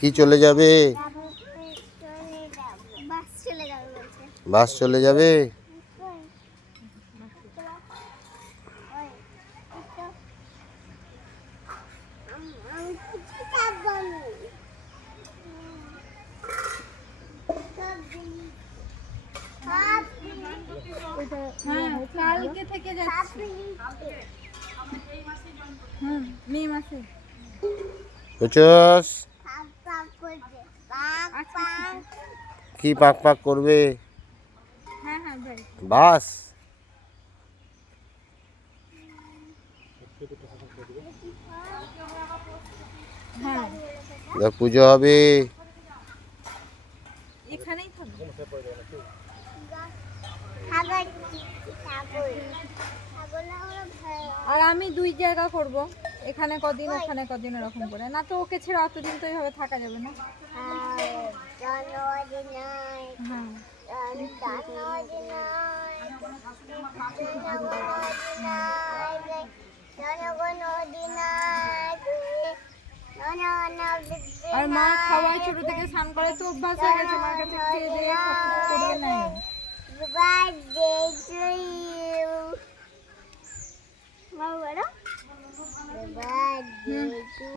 কি চলে যাবে? বাস চলে যাবে। কালকে থেকে যাচ্ছি। মে মাসে। বুঝছস? কি পাক পাক করবে? হ্যাঁ হ্যাঁ ভাই। বাস হ্যাঁ পুজো হবে। এখানেই থাকবো। আর আমি 2 জায়গা করব, এখানে কদিন ওখানে কদিন এরকম করে, না তো ওকে ছেড়ে অতদিন তো এইভাবে থাকা যাবে না। আর মা খাওয়ায় ছোট থেকে স্নান করে তো অভ্যাস হয়ে গেছে, মার কাছে খেয়ে দিয়ে সব কিছু করিয়ে নেয়।